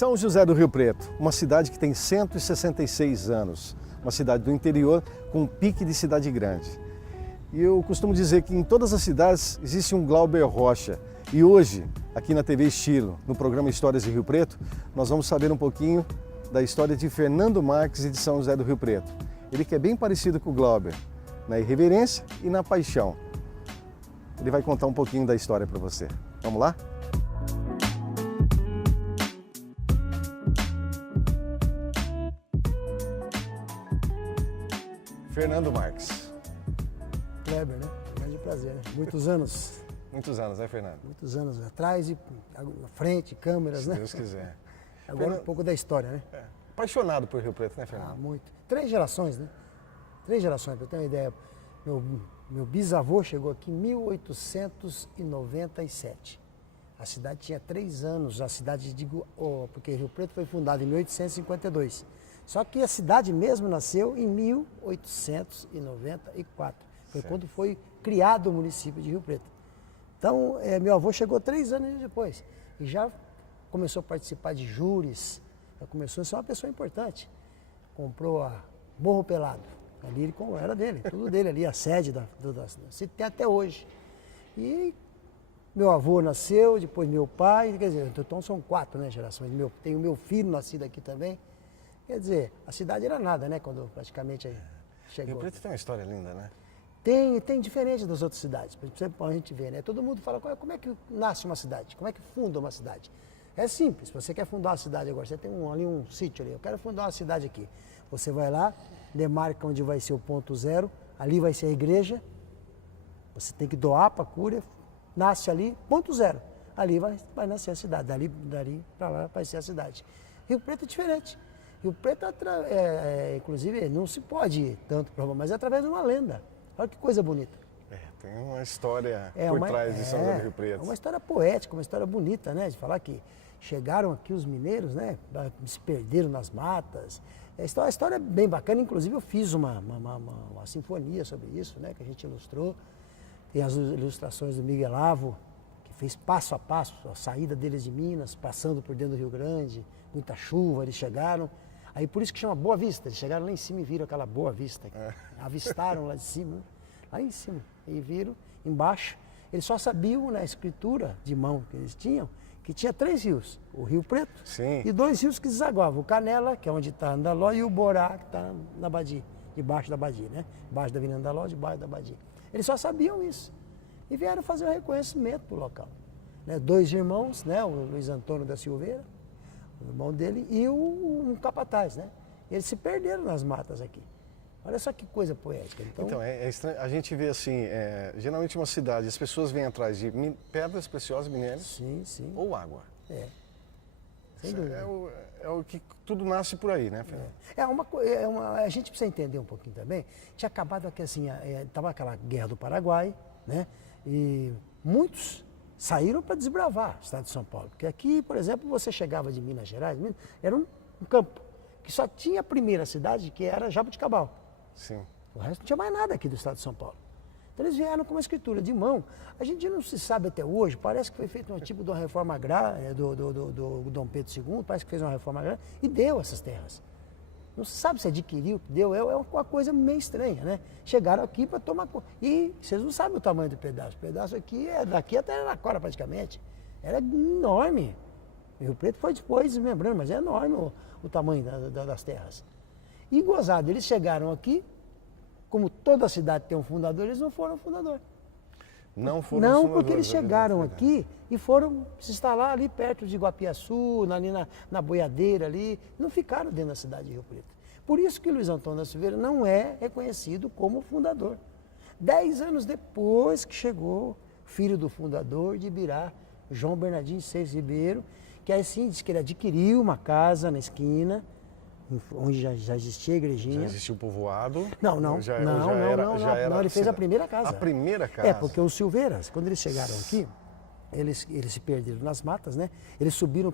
São José do Rio Preto, uma cidade que tem 166 anos, uma cidade do interior com um pique de cidade grande. E eu costumo dizer que em todas as cidades existe um Glauber Rocha. E hoje, aqui na TV Estilo, no programa Histórias de Rio Preto, nós vamos saber um pouquinho da história de Fernando Marques e de São José do Rio Preto. Ele que é bem parecido com o Glauber, na irreverência e na paixão. Ele vai contar um pouquinho da história para você. Vamos lá? Fernando Marques. Kleber, né? Grande prazer, né? Muitos anos. Muitos anos, né, Fernando? Muitos anos atrás e na frente, câmeras, né? Se Deus quiser. Agora um pouco da história, né? Apaixonado por Rio Preto, né, Fernando? Muito. 3 gerações, né? 3 gerações, para ter uma ideia. Meu bisavô chegou aqui em 1897. A cidade tinha 3 anos, a cidade, porque Rio Preto foi fundado em 1852. Só que a cidade mesmo nasceu em 1894. Foi quando foi criado o município de Rio Preto. Então, meu avô chegou 3 anos depois e já começou a participar de júris, já começou a ser uma pessoa importante. Comprou a Morro Pelado, ali ele era dele, tudo dele ali, a sede da tem até hoje. E meu avô nasceu, depois meu pai, quer dizer, então são 4, né, gerações. Tenho meu filho nascido aqui também. Quer dizer, a cidade era nada, né, quando praticamente aí chegou. Rio Preto tem uma história linda, né? Tem diferente das outras cidades, para a gente ver, né? Todo mundo fala, como é que nasce uma cidade? Como é que funda uma cidade? É simples, se você quer fundar uma cidade agora, você tem ali um sítio ali, eu quero fundar uma cidade aqui. Você vai lá, demarca onde vai ser o ponto zero, ali vai ser a igreja, você tem que doar para a cúria, nasce ali, ponto zero. Ali vai nascer a cidade, dali para lá vai ser a cidade. Rio Preto é diferente. Rio Preto, inclusive, não se pode ir tanto para lá, mas é através de uma lenda. Olha que coisa bonita. Tem uma história por trás de São José do Rio Preto. É uma história poética, uma história bonita, né? De falar que chegaram aqui os mineiros, né? Se perderam nas matas. A história é bem bacana, inclusive eu fiz uma sinfonia sobre isso, né? Que a gente ilustrou. Tem as ilustrações do Miguel Avo, que fez passo a passo a saída deles de Minas, passando por dentro do Rio Grande, muita chuva, eles chegaram. Aí por isso que chama Boa Vista, eles chegaram lá em cima e viram aquela Boa Vista. Avistaram lá de cima, lá em cima, e viram embaixo. Eles só sabiam na escritura de mão que eles tinham, que tinha 3 rios, o Rio Preto. Sim. E 2 rios que desaguavam, o Canela, que é onde está Andaló, e o Borá, que está na Badia, debaixo da Badia, né? Debaixo da Avenida Andaló, debaixo da Badia. Eles só sabiam isso. E vieram fazer o reconhecimento do local. Né? 2 irmãos, né? O Luiz Antônio da Silveira, o irmão dele, e um capataz, né? Eles se perderam nas matas aqui. Olha só que coisa poética. Então é estranho. A gente vê assim, geralmente uma cidade, as pessoas vêm atrás de pedras preciosas, minérios, sim. ou água. Sem dúvida. É o que tudo nasce por aí, né, Fernando? A gente precisa entender um pouquinho também. Tinha acabado aqui assim, estava aquela guerra do Paraguai, né? E muitos saíram para desbravar o estado de São Paulo. Porque aqui, por exemplo, você chegava de Minas Gerais, era um campo, que só tinha a primeira cidade, que era Jaboticabal. Sim. O resto não tinha mais nada aqui do estado de São Paulo. Então eles vieram com uma escritura de mão. A gente não se sabe até hoje, parece que foi feito um tipo de uma reforma agrária do Dom Pedro II, parece que fez uma reforma agrária e deu essas terras. Não se sabe se adquiriu, deu, é uma coisa meio estranha, né? Chegaram aqui para tomar conta. E vocês não sabem o tamanho do pedaço. O pedaço aqui é daqui até Araraquara praticamente. Era enorme. O Rio Preto foi depois desmembrando, mas é enorme o tamanho das terras. E gozado, eles chegaram aqui, como toda cidade tem um fundador, eles não foram fundador. Não foram Não, fundadores, porque eles chegaram aqui e foram se instalar ali perto de Guapiaçu, ali na boiadeira ali, não ficaram dentro da cidade de Rio Preto. Por isso que Luiz Antônio da Silveira não é reconhecido como fundador. 10 anos depois que chegou o filho do fundador de Ibirá, João Bernardino Seis Ribeiro, que assim diz que ele adquiriu uma casa na esquina, onde já existia a igrejinha. Já existia o povoado? Não, ele fez a primeira casa. A primeira casa? Porque os Silveiras, quando eles chegaram aqui, eles se perderam nas matas, né? Eles subiram,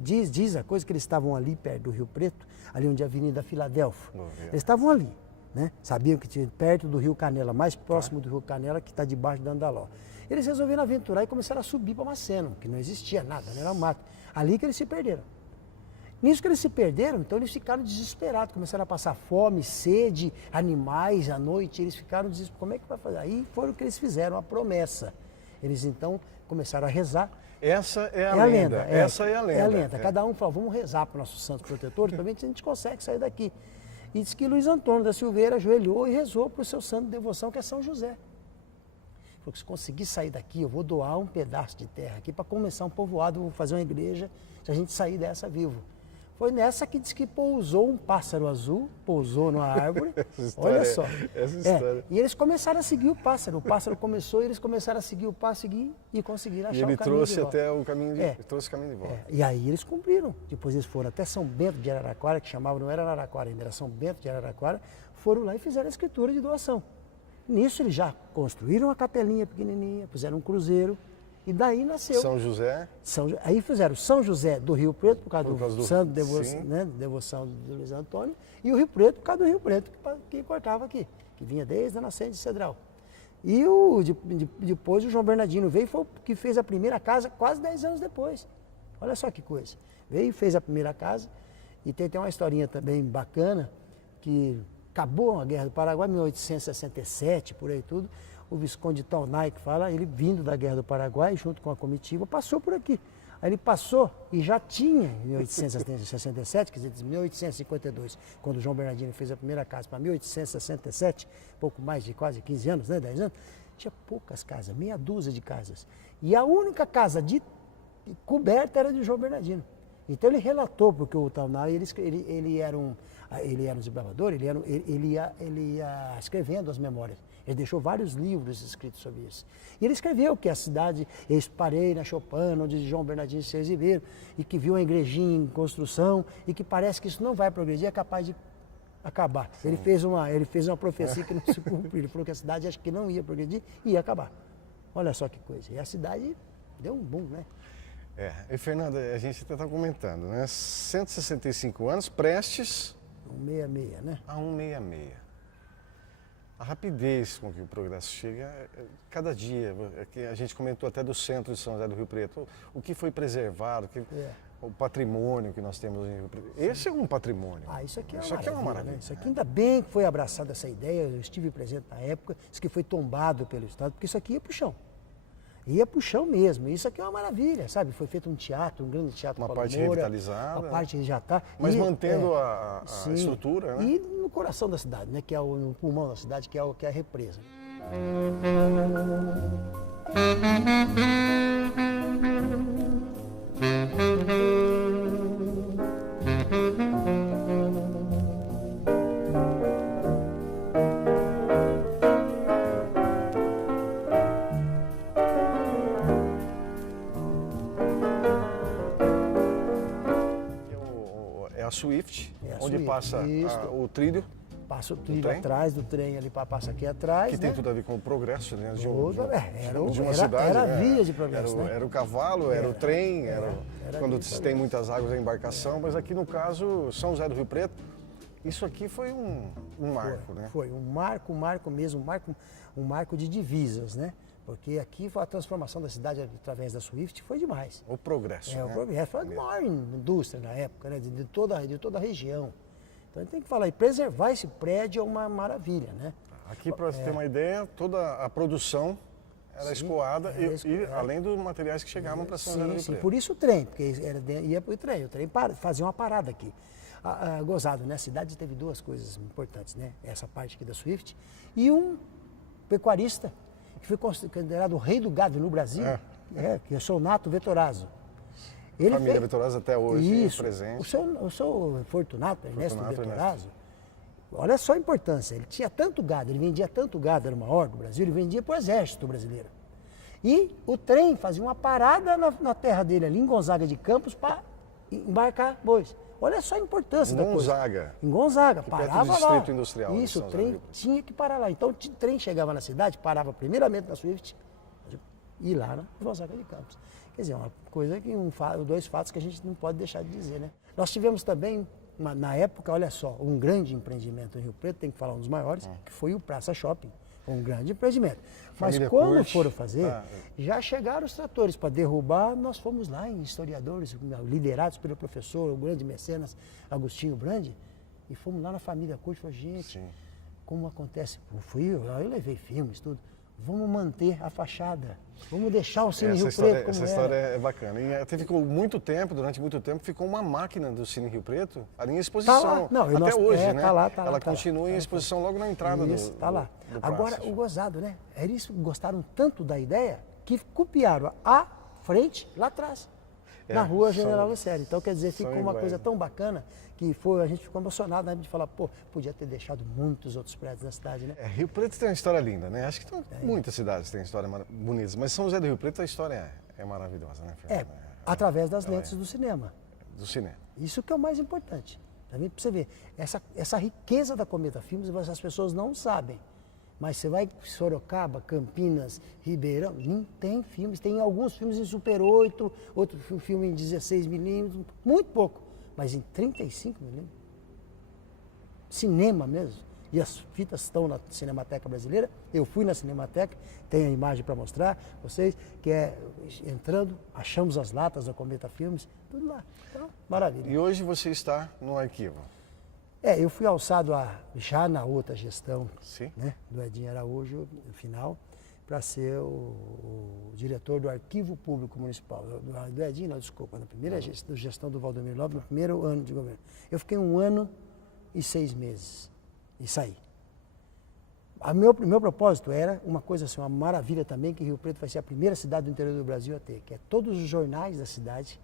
diz a coisa, que eles estavam ali perto do Rio Preto, ali onde é a Avenida Filadélfia. Eles estavam ali, né? Sabiam que tinha perto do Rio Canela, mais próximo do Rio Canela, que está debaixo da Andaló. Eles resolveram aventurar e começaram a subir para Maceno, que não existia nada, não era mato. Ali que eles se perderam. Nisso que eles se perderam, então eles ficaram desesperados, começaram a passar fome, sede, animais à noite, eles ficaram desesperados, como é que vai fazer? Aí foi o que eles fizeram, a promessa. Eles então começaram a rezar. Essa é a lenda. Essa é a lenda. É a lenda. Cada um falou, vamos rezar para o nosso santo protetor, para ver se a gente consegue sair daqui. E diz que Luiz Antônio da Silveira ajoelhou e rezou para o seu santo de devoção, que é São José. Falou que se conseguir sair daqui, eu vou doar um pedaço de terra aqui para começar um povoado, vou fazer uma igreja, se a gente sair dessa vivo. Foi nessa que diz que pousou um pássaro azul, pousou numa árvore. Olha só. Essa história. E eles começaram a seguir o pássaro começou e eles começaram a seguir o pássaro e conseguiram achar o caminho. E ele trouxe até o caminho trouxe o caminho de volta. E aí eles cumpriram. Depois eles foram até São Bento de Araraquara, que chamava, não era Araraquara ainda, era São Bento de Araraquara, foram lá e fizeram a escritura de doação. Nisso eles já construíram uma capelinha pequenininha, fizeram um cruzeiro. E daí nasceu. São José. Aí fizeram São José do Rio Preto, por causa do santo devoção de Luiz Antônio, e o Rio Preto, por causa do Rio Preto, que cortava aqui, que vinha desde a nascente de Cedral. E depois o João Bernardino veio e foi que fez a primeira casa quase 10 anos depois. Olha só que coisa. Veio e fez a primeira casa, e tem uma historinha também bacana, que acabou a Guerra do Paraguai, em 1867, por aí tudo. O Visconde de Taunay, que fala, ele vindo da Guerra do Paraguai, junto com a comitiva, passou por aqui. Aí ele passou e já tinha, em 1867, quer dizer, 1852, quando o João Bernardino fez a primeira casa, para 1867, pouco mais de quase 15 anos, né, 10 anos, tinha poucas casas, meia dúzia de casas. E a única casa coberta era de João Bernardino. Então ele relatou, porque o Taunay, ele era um desbravador, ele ia escrevendo as memórias. Ele deixou vários livros escritos sobre isso. E ele escreveu que a cidade, eu parei na Chopin, onde João Bernardino se exibiu, e que viu a igrejinha em construção, e que parece que isso não vai progredir, é capaz de acabar. Ele fez uma profecia que não se cumpriu. Ele falou que a cidade acho que não ia progredir e ia acabar. Olha só que coisa. E a cidade deu um boom, né? E Fernando, a gente até está comentando, né? 165 anos, prestes... 166, né? A 166. A rapidez com que o progresso chega, cada dia, a gente comentou até do centro de São José do Rio Preto, o que foi preservado, o patrimônio que nós temos em Rio Preto. Esse é um patrimônio. Isso aqui é uma maravilha. Né? Isso aqui ainda bem que foi abraçada essa ideia, eu estive presente na época, isso que foi tombado pelo Estado, porque isso aqui ia para o chão. Ia para o chão mesmo. Isso aqui é uma maravilha, sabe? Foi feito um teatro, um grande teatro. Uma parte revitalizada. Uma parte já está. Mas mantendo a estrutura, né? E no coração da cidade, né? Que é no pulmão da cidade, que é a represa. A Swift, onde passa o trilho. Passa o trilho atrás do trem, ali passa aqui atrás. Que né? tem tudo a ver com o progresso, né? De uma cidade. Era a via de progresso. Era o cavalo, era o trem, quando se tem muitas águas a embarcação, mas aqui no caso, São José do Rio Preto, isso aqui foi um marco, né? Foi um marco mesmo, um marco de divisas, né? Porque aqui a transformação da cidade através da Swift foi demais. O progresso, né? O progresso. Foi a maior indústria na época, né? De toda a região. Então a gente tem que falar, e preservar esse prédio é uma maravilha, né? Aqui, para você ter uma ideia, toda a produção era escoada, e além dos materiais que chegavam para São José do Rio Preto. Por isso o trem, porque ia para o trem fazia uma parada aqui. Gozado, né? A cidade teve duas coisas importantes, né? Essa parte aqui da Swift e um pecuarista, que foi considerado o rei do gado no Brasil, que é o seu Nato Vettorazzo. Família Vettorazzo até hoje presente. O seu Fortunato, Ernesto Vettorazzo, olha só a importância, ele tinha tanto gado, ele vendia tanto gado, era o maior do Brasil, ele vendia para o exército brasileiro. E o trem fazia uma parada na terra dele ali, em Gonzaga de Campos, para embarcar bois. Olha só a importância da coisa. Em Gonzaga, parava lá. Distrito Industrial. Isso, o trem tinha que parar lá. Então o trem chegava na cidade, parava primeiramente na Swift e lá na Gonzaga de Campos. Quer dizer, uma coisa que dois fatos que a gente não pode deixar de dizer, né? Nós tivemos também, na época, olha só, um grande empreendimento em Rio Preto, tem que falar um dos maiores, que foi o Praça Shopping. Foi um grande empreendimento. Mas Família quando curte. foram fazer, já chegaram os tratores para derrubar, nós fomos lá em historiadores, liderados pelo professor, o grande mecenas Agostinho Brandi, e fomos lá na família Curte e falamos, gente, Sim. como acontece? Eu levei filmes, tudo. Vamos manter a fachada. Vamos deixar o Cine Rio Preto como Essa era. história é bacana. E até ficou durante muito tempo, ficou uma máquina do Cine Rio Preto ali em exposição. Tá lá. Não, até hoje, né? Tá lá, Ela tá continua lá. em exposição logo na entrada Isso, do tá lá. do Agora, Praça. o gozado, né? Eles gostaram tanto da ideia que copiaram à frente, lá atrás, na rua General Lucério. Então, quer dizer, ficou uma coisa tão bacana que a gente ficou emocionado na época de falar, pô, podia ter deixado muitos outros prédios na cidade, né? Rio Preto tem uma história linda, né? Acho que muitas cidades têm histórias bonitas, mas São José do Rio Preto a história é maravilhosa, né, Fernando? Através das lentes do cinema. Do cinema. Isso que é o mais importante. Também para você ver, essa riqueza da Cometa Filmes, as pessoas não sabem. Mas você vai em Sorocaba, Campinas, Ribeirão, não tem filmes. Tem alguns filmes em Super 8, outro filme em 16 milímetros, muito pouco. Mas em 35 milímetros. Cinema mesmo. E as fitas estão na Cinemateca Brasileira. Eu fui na Cinemateca, tem a imagem para mostrar vocês, que é entrando, achamos as latas da Cometa Filmes, tudo lá. Então, maravilha. E hoje você está no arquivo. Eu fui alçado já na outra gestão, Sim. né, do Edinho Araújo, no final, para ser o diretor do Arquivo Público Municipal. Do Edinho, não, desculpa, na primeira gestão do Valdomiro Lopes, no primeiro ano de governo. Eu fiquei 1 ano e 6 meses e saí. Meu propósito era uma coisa assim, uma maravilha também, que Rio Preto vai ser a primeira cidade do interior do Brasil a ter, que é todos os jornais da cidade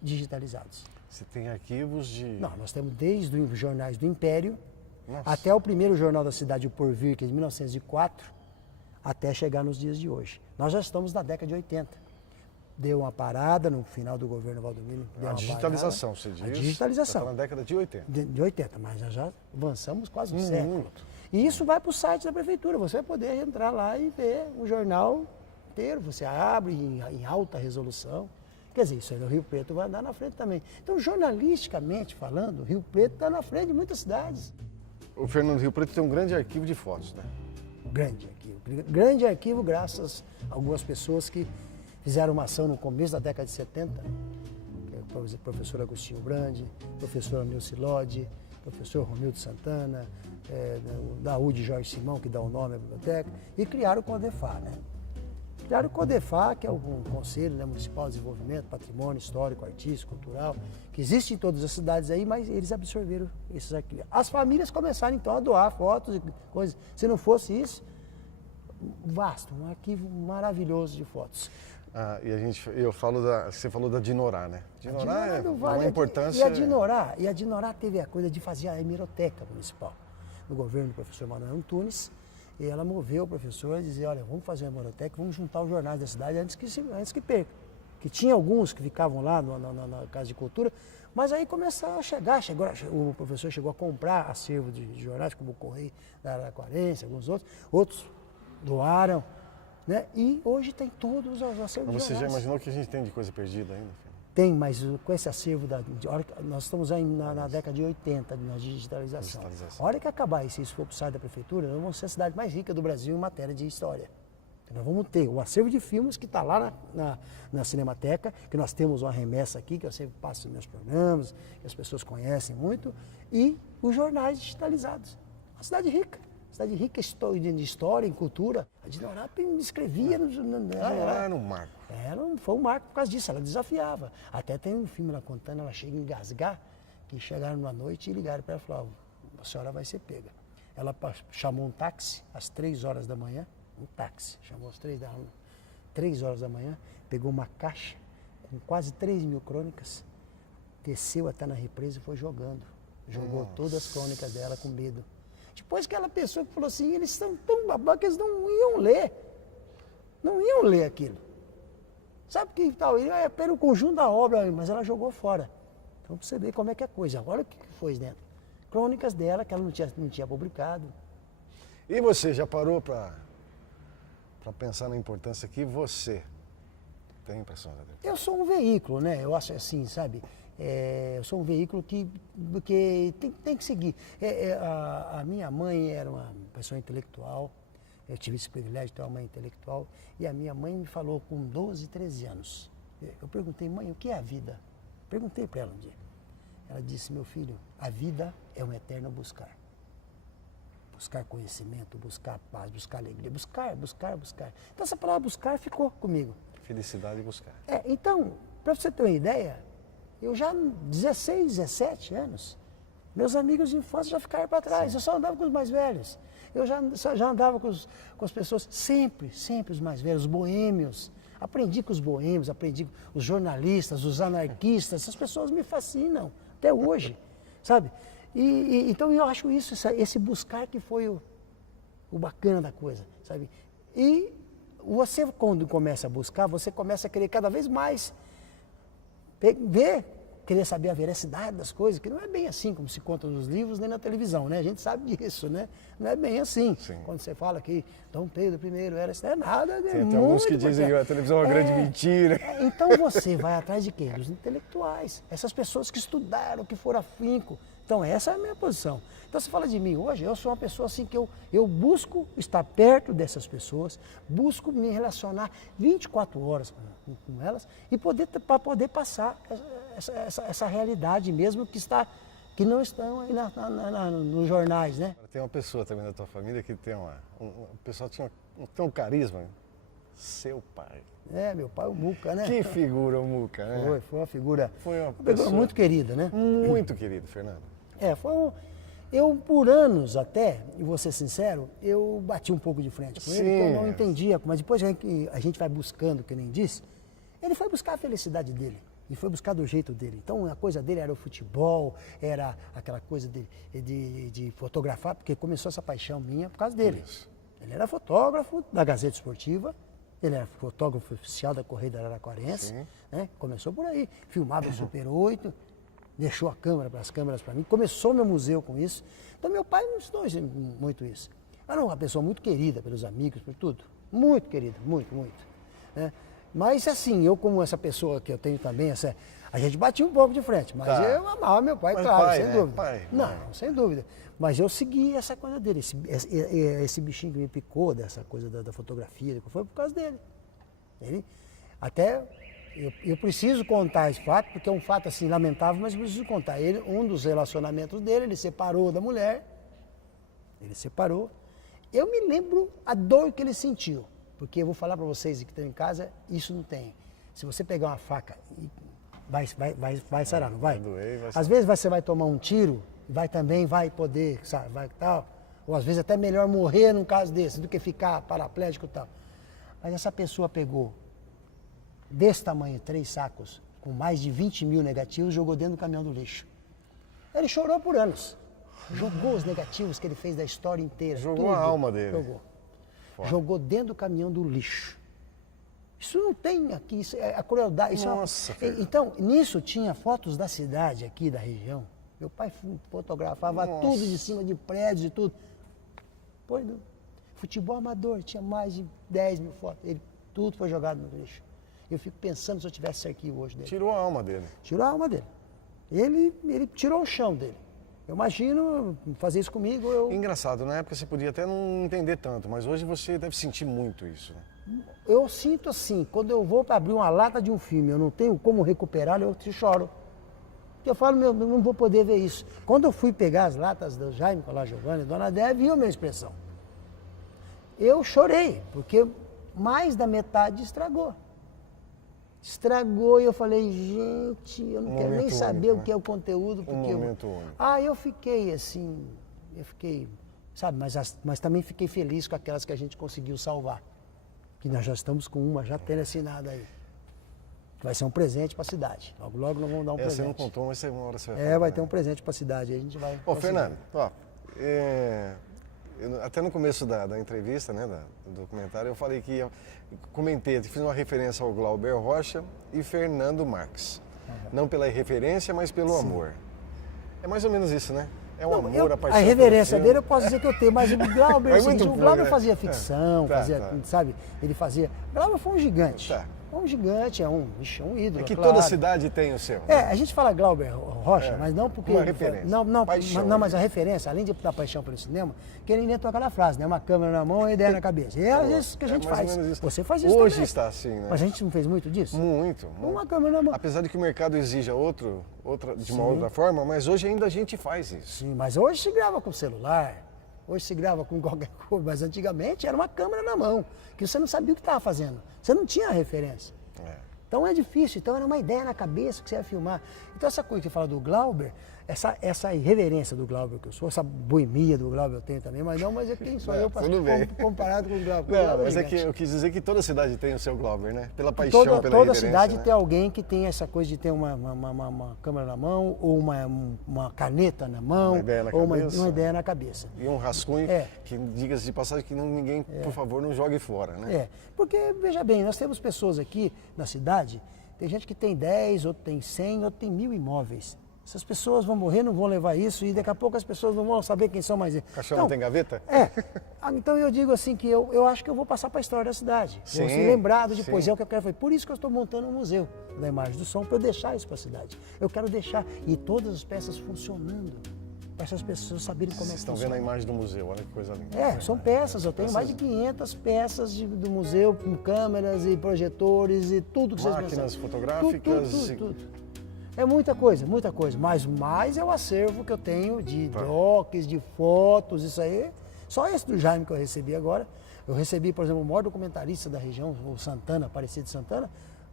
digitalizados. Você tem arquivos de... Não, nós temos desde os jornais do Império, Nossa. até o primeiro jornal da cidade, o Porvir, que é de 1904, até chegar nos dias de hoje. Nós já estamos na década de 80. Deu uma parada no final do governo Valdomiro. A digitalização, você diz? A digitalização. Já está na década de 80. De 80, mas nós já avançamos quase um século. Muito. E isso vai para o site da prefeitura. Você vai poder entrar lá e ver o jornal inteiro. Você abre em alta resolução. Quer dizer, isso aí no Rio Preto vai andar na frente também. Então, jornalisticamente falando, o Rio Preto está na frente de muitas cidades. O Fernando Rio Preto tem um grande arquivo de fotos, né? Grande arquivo. Grande arquivo graças a algumas pessoas que fizeram uma ação no começo da década de 70, que é o professor Agostinho Brandi, professor Nilce Lodi, professor Romildo Santana, o Daúde Jorge Simão, que dá o nome à biblioteca, e criaram o CODEFA, né? Criaram o CODEFA, que é o Conselho, né, Municipal de Desenvolvimento, Patrimônio Histórico, Artístico, Cultural, que existe em todas as cidades aí, mas eles absorveram esses arquivos. As famílias começaram então a doar fotos e coisas. Se não fosse isso, vasto, um arquivo maravilhoso de fotos. Você falou da Dinorá, né? Dinorá é uma importância... E a Dinorá teve a coisa de fazer a hemeroteca municipal, no governo do professor Manuel Antunes. E ela moveu o professor a dizer, olha, vamos fazer uma hemeroteca, vamos juntar os jornais da cidade antes que perca. Que tinha alguns que ficavam lá na Casa de Cultura, mas aí começaram a chegar, o professor chegou a comprar acervo de jornais, como o Correio da Araquarense, alguns outros doaram, né? E hoje tem todos os acervos de Você jornais. já imaginou que a gente tem de coisa perdida ainda, filho? Tem, mas com esse acervo, nós estamos aí na década de 80, na digitalização. A hora que acabar e se isso for para o site da prefeitura, nós vamos ser a cidade mais rica do Brasil em matéria de história. Nós vamos ter o acervo de filmes que está lá na Cinemateca, que nós temos uma remessa aqui, que eu sempre passo nos meus programas, que as pessoas conhecem muito, e os jornais digitalizados. Uma cidade rica. Cidade rica de história, em cultura. A Dinorá escrevia. Era um marco. Foi um marco por causa disso, ela desafiava. Até tem um filme lá contando, ela chega a engasgar, que chegaram numa noite e ligaram para ela e falaram, a senhora vai ser pega. Ela chamou um táxi às 3 horas da manhã, chamou às 3 horas da manhã, pegou uma caixa com quase 3 mil crônicas, desceu até na represa e foi jogando. Jogou todas as crônicas dela com medo. Depois aquela pessoa que falou assim, eles são tão babacas que eles não iam ler. Não iam ler aquilo. Sabe que tal? É pelo conjunto da obra, mas ela jogou fora. Então pra você ver como é que é a coisa. Olha o que foi dentro. Crônicas dela que ela não tinha publicado. E você já parou para pensar na importância que você tem para São José? Eu sou um veículo, né? Eu acho assim, sabe? Eu sou um veículo que tem que seguir. A minha mãe era uma pessoa intelectual, Eu tive esse privilégio de ter uma mãe intelectual. E a minha mãe me falou com 12, 13 anos. Eu perguntei, mãe, o que é a vida? Perguntei para ela um dia. Ela disse, meu filho, a vida é um eterno buscar. Buscar conhecimento, buscar paz, buscar alegria. Buscar, buscar, buscar. Então essa palavra buscar ficou comigo. Felicidade e buscar. Então, para você ter uma ideia, eu já 16, 17 anos, meus amigos de infância já ficaram para trás. Sim. Eu só andava com os mais velhos. Eu já andava com as pessoas, sempre os mais velhos, os boêmios. Aprendi com os boêmios, aprendi com os jornalistas, os anarquistas. Essas pessoas me fascinam até hoje, sabe? Então eu acho isso, esse buscar que foi o bacana da coisa, sabe? E você, quando começa a buscar, você começa a querer cada vez mais ver, querer saber a veracidade das coisas, que não é bem assim como se conta nos livros nem na televisão, né? A gente sabe disso, né? Não é bem assim. Sim. Quando você fala que Dom Pedro I era, isso não é nada. Tem alguns que dizem que a televisão é uma grande mentira. Então você vai atrás de quem? Dos intelectuais. Essas pessoas que estudaram, que foram afinco. Então essa é a minha posição. Então você fala de mim hoje, eu sou uma pessoa assim que eu busco estar perto dessas pessoas, busco me relacionar 24 horas com elas e para poder passar essa realidade mesmo que não estão aí nos jornais, né? Tem uma pessoa também da tua família que tem o pessoal tem um carisma, seu pai. Meu pai, o Muca, né? Que figura o Muca, né? Foi uma figura pessoa muito querida, né? Muito querida, Fernando. Eu, por anos até, e vou ser sincero, eu bati um pouco de frente com ele, porque eu não entendia, mas depois que a gente vai buscando, que nem disse, ele foi buscar a felicidade dele, e foi buscar do jeito dele. Então a coisa dele era o futebol, era aquela coisa de fotografar, porque começou essa paixão minha por causa dele. Isso. Ele era fotógrafo da Gazeta Esportiva, ele era fotógrafo oficial da Correia Araraquarense, né? Começou por aí, filmava o Super 8, deixou as câmeras para mim, começou meu museu com isso. Então meu pai me ensinou muito isso. Era uma pessoa muito querida pelos amigos, por tudo. Muito querida, muito. Né? Mas assim, eu como essa pessoa que eu tenho também, a gente batia um pouco de frente, mas eu amava meu pai, claro, sem dúvida. Não, sem dúvida. Mas eu segui essa coisa dele, esse bichinho que me picou dessa coisa da fotografia, foi por causa dele. Eu preciso contar esse fato, porque é um fato assim lamentável, mas eu preciso contar. Um dos relacionamentos dele, ele separou da mulher, Eu me lembro a dor que ele sentiu, porque eu vou falar para vocês que estão em casa, isso não tem. Se você pegar uma faca, vai sarar, não vai? Às vezes você vai tomar um tiro, vai poder, sabe, vai tal. Ou às vezes até melhor morrer num caso desse, do que ficar paraplégico e tal. Mas essa pessoa pegou desse tamanho, 3 sacos, com mais de 20 mil negativos, jogou dentro do caminhão do lixo. Ele chorou por anos. Jogou os negativos que ele fez da história inteira. Jogou a alma dele. Jogou dentro do caminhão do lixo. Isso não tem aqui, isso é a crueldade. Nossa, então, nisso tinha fotos da cidade aqui, da região. Meu pai fotografava tudo de cima de prédios e tudo. Futebol amador, tinha mais de 10 mil fotos. Tudo foi jogado no lixo. Eu fico pensando se eu tivesse esse arquivo hoje dele. Tirou a alma dele. Tirou a alma dele. Ele tirou o chão dele. Eu imagino fazer isso comigo. Engraçado, na época você podia até não entender tanto, mas hoje você deve sentir muito isso. Né? Eu sinto assim, quando eu vou para abrir uma lata de um filme, eu não tenho como recuperar, eu choro. Porque eu falo, eu não vou poder ver isso. Quando eu fui pegar as latas do Jaime, Nicolau Giovanni, Dona Déia, viu a minha expressão. Eu chorei, porque mais da metade estragou. Estragou e eu falei, gente, eu não quero nem saber o que é o conteúdo. Porque eu fiquei assim, sabe, mas também fiquei feliz com aquelas que a gente conseguiu salvar. Que nós já estamos com uma já teleassinada aí. Vai ser um presente para a cidade. Logo nós vamos dar um presente. Você não contou, mas uma hora você vai falar. Vai ter um presente para a cidade, aí a gente vai... Fernando, até no começo da entrevista, né, do documentário, eu falei que fiz uma referência ao Glauber Rocha e Fernando Marx. Não pela referência, mas pelo amor. É mais ou menos isso, né? É um amor, a paixão. A reverência dele eu posso dizer que eu tenho, mas o Glauber, o Glauber fazia ficção, sabe? Ele fazia... O Glauber foi um gigante. É um gigante, é um ídolo. É que claro. toda cidade tem o seu. A gente fala Glauber Rocha, mas não porque... Uma referência. Não, mas a referência, além de dar paixão pelo cinema, que ele inventou aquela frase, né? Uma câmera na mão e ideia na cabeça. E é isso que a gente faz. Você faz isso hoje também. Está assim, né? Mas a gente não fez muito disso? Muito. Uma câmera na mão. Apesar de que o mercado exija de uma outra forma, mas hoje ainda a gente faz isso. Sim, mas hoje se grava com celular, hoje se grava com qualquer coisa, mas antigamente era uma câmera na mão, que você não sabia o que estava fazendo, você não tinha referência. Então é difícil, então era uma ideia na cabeça que você ia filmar. Então essa coisa que você fala do Glauber, essa irreverência do Glauber que eu sou, essa boemia do Glauber eu tenho também, mas é quem sou eu comparado com o Glauber. Não, mas é que eu quis dizer que toda cidade tem o seu Glauber, né? Pela paixão, pela reverência. Toda cidade né? tem alguém que tem essa coisa de ter uma câmera na mão, ou uma caneta na mão, ou uma ideia na cabeça. E um rascunho que, diga-se de passagem, que ninguém, por favor, não jogue fora, né? Porque, veja bem, nós temos pessoas aqui na cidade, tem gente que tem 10, outro tem 100, outro tem 1000 imóveis. Essas pessoas vão morrer, não vão levar isso, e daqui a pouco as pessoas não vão saber quem são mais eles. Cachorro não tem gaveta? Então eu digo assim que eu acho que eu vou passar para a história da cidade. Sim, vou ser lembrado depois, é o que eu quero fazer. Por isso que eu estou montando um museu da imagem do som, para eu deixar isso para a cidade. Eu quero deixar, e todas as peças funcionando, para essas pessoas saberem como Vocês é que estão vendo a imagem do museu, olha que coisa linda. São peças, eu tenho mais de 500 peças do museu, com câmeras e projetores e tudo que vocês pensam. Máquinas fotográficas. Tudo. É muita coisa, mas mais é o acervo que eu tenho de docs, de fotos, isso aí. Só esse do Jaime que eu recebi agora. Eu recebi, por exemplo, o maior documentarista da região, o Santana, Aparecido de Santana,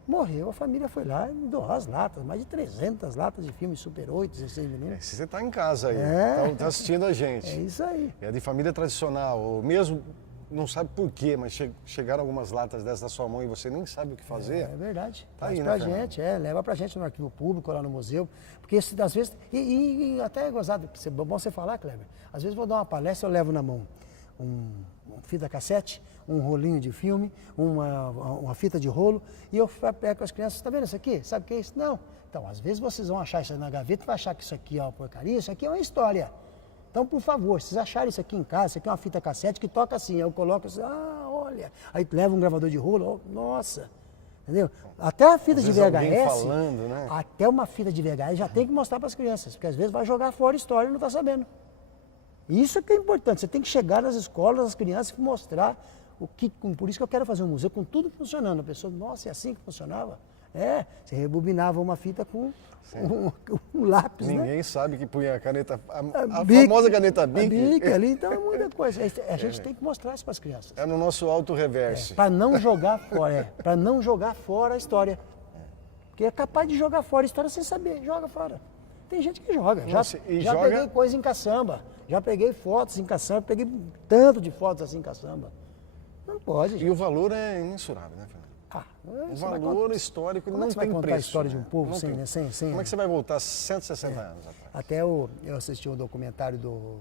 morreu, a família foi lá e me doou as latas, mais de 300 latas de filme Super 8, 16 minutos. Você está em casa aí, está assistindo a gente. É isso aí. É de família tradicional, ou mesmo, não sabe por quê, mas chegaram algumas latas dessas na sua mão e você nem sabe o que fazer. É verdade. Tá Traz aí, pra né, gente, leva pra gente no arquivo público, lá no museu, porque às vezes, e até é gozado, é bom você falar, Kleber, às vezes vou dar uma palestra, eu levo na mão uma fita cassete, um rolinho de filme, uma fita de rolo, e eu pego com as crianças, tá vendo isso aqui? Sabe o que é isso? Não. Então, às vezes vocês vão achar isso aí na gaveta e vão achar que isso aqui é uma porcaria, isso aqui é uma história. Então, por favor, se vocês acharem isso aqui em casa, isso aqui é uma fita cassete que toca assim, eu coloco assim, olha, aí leva um gravador de rolo, nossa, entendeu? Até a fita de VHS, falando, né? até uma fita de VHS já tem que mostrar para as crianças, porque às vezes vai jogar fora a história e não está sabendo. Isso é que é importante, você tem que chegar nas escolas, as crianças e mostrar por isso que eu quero fazer um museu com tudo funcionando. A pessoa, nossa, é assim que funcionava? Você rebobinava uma fita com um lápis, Ninguém sabe que punha a caneta, a Bic, famosa caneta Bic. A Bic ali, então é muita coisa. A gente tem que mostrar isso para as crianças. É no nosso auto-reverse. Para não jogar fora, para não jogar fora a história. Porque é capaz de jogar fora a história sem saber, joga fora. Tem gente que joga. Já peguei coisa em caçamba, já peguei fotos em caçamba, peguei tanto de fotos assim em caçamba. Não pode, gente. E o valor é imensurável, né, Fernando? O valor histórico não tem preço. Como é que você vai contar a história de um povo sem... Como é que você vai voltar 160 anos atrás? Até eu assisti um documentário do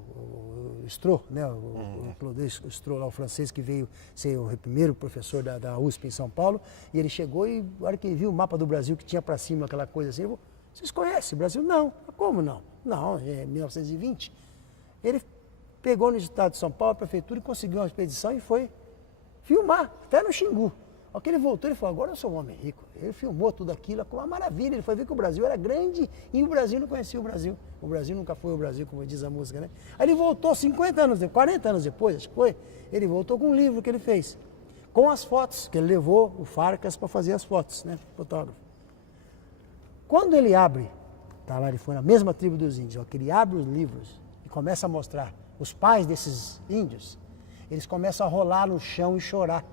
Stroh, né? O Claude Stroh, lá, o francês, que veio ser o primeiro professor da USP em São Paulo, e ele chegou e, na hora que ele viu o mapa do Brasil, que tinha para cima aquela coisa assim, ele falou, vocês conhecem o Brasil? Não. Como não? Não, é 1920. Ele pegou no estado de São Paulo, a prefeitura, e conseguiu uma expedição e foi filmar, até no Xingu. Ao que ele voltou, ele falou, agora eu sou um homem rico. Ele filmou tudo aquilo com uma maravilha. Ele foi ver que o Brasil era grande e o Brasil não conhecia o Brasil. O Brasil nunca foi o Brasil, como diz a música, né? Aí ele voltou 50 anos depois, 40 anos depois, acho que foi, ele voltou com um livro que ele fez, com as fotos, que ele levou o Farcas para fazer as fotos, né? Fotógrafo. Quando ele abre, tá lá, ele foi na mesma tribo dos índios, ó, que ele abre os livros e começa a mostrar os pais desses índios, eles começam a rolar no chão e chorar.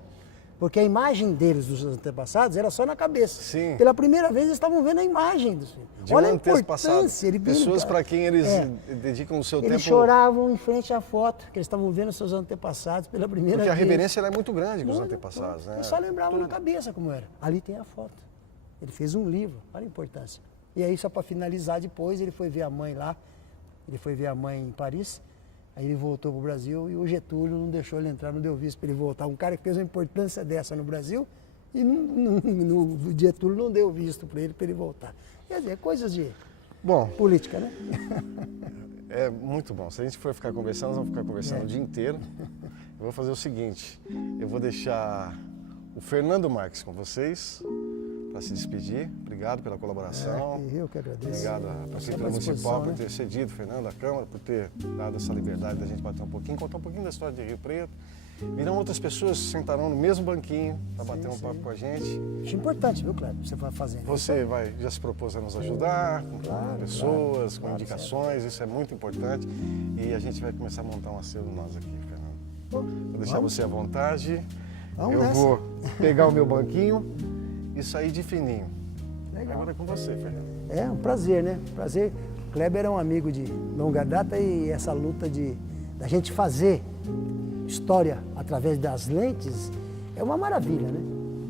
Porque a imagem deles, dos antepassados, era só na cabeça. Sim. Pela primeira vez eles estavam vendo a imagem dos filhos. Olha a importância. Pessoas para quem eles dedicam o seu tempo. Eles choravam em frente à foto, que eles estavam vendo seus antepassados pela primeira vez. Porque a reverência é muito grande com os antepassados. Né? Eu só lembrava na cabeça como era. Ali tem a foto. Ele fez um livro, olha a importância. E aí, só para finalizar depois, ele foi ver a mãe lá, ele foi ver a mãe em Paris. Aí ele voltou para o Brasil e o Getúlio não deixou ele entrar, não deu visto para ele voltar. Um cara que fez uma importância dessa no Brasil e o Getúlio não deu visto para ele voltar. Quer dizer, coisas de política, né? É muito bom. Se a gente for ficar conversando, nós vamos ficar conversando o dia inteiro. Eu vou fazer o seguinte, eu vou deixar o Fernando Marques com vocês, para se despedir. Obrigado pela colaboração. Eu que agradeço. Obrigado à Prefeitura Municipal por ter cedido, Fernando, a Câmara, por ter dado essa liberdade da gente bater um pouquinho, contar um pouquinho da história de Rio Preto. Virão outras pessoas que sentarão no mesmo banquinho para bater um papo com a gente. Acho importante, viu, Cleber? Você vai fazendo. Você já se propôs a nos ajudar, com pessoas, com indicações, isso é muito importante. E a gente vai começar a montar um acervo nós aqui, Fernando. Vou deixar você à vontade. Eu vou pegar o meu banquinho e sair de fininho. Legal. Agora é com você, Fernando. É um prazer, né? Prazer. Kleber é um amigo de longa data e essa luta da gente fazer história através das lentes é uma maravilha, né?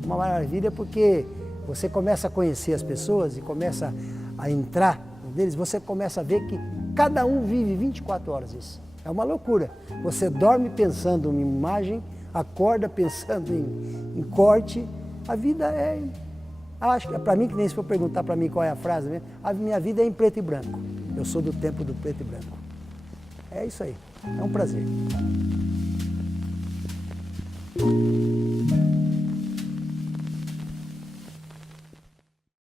Uma maravilha porque você começa a conhecer as pessoas e começa a entrar neles, você começa a ver que cada um vive 24 horas isso. É uma loucura. Você dorme pensando em imagem, acorda pensando em corte. A vida acho que para mim, que nem se for perguntar para mim qual é a frase, né? A minha vida é em preto e branco. Eu sou do tempo do preto e branco. É isso aí. É um prazer.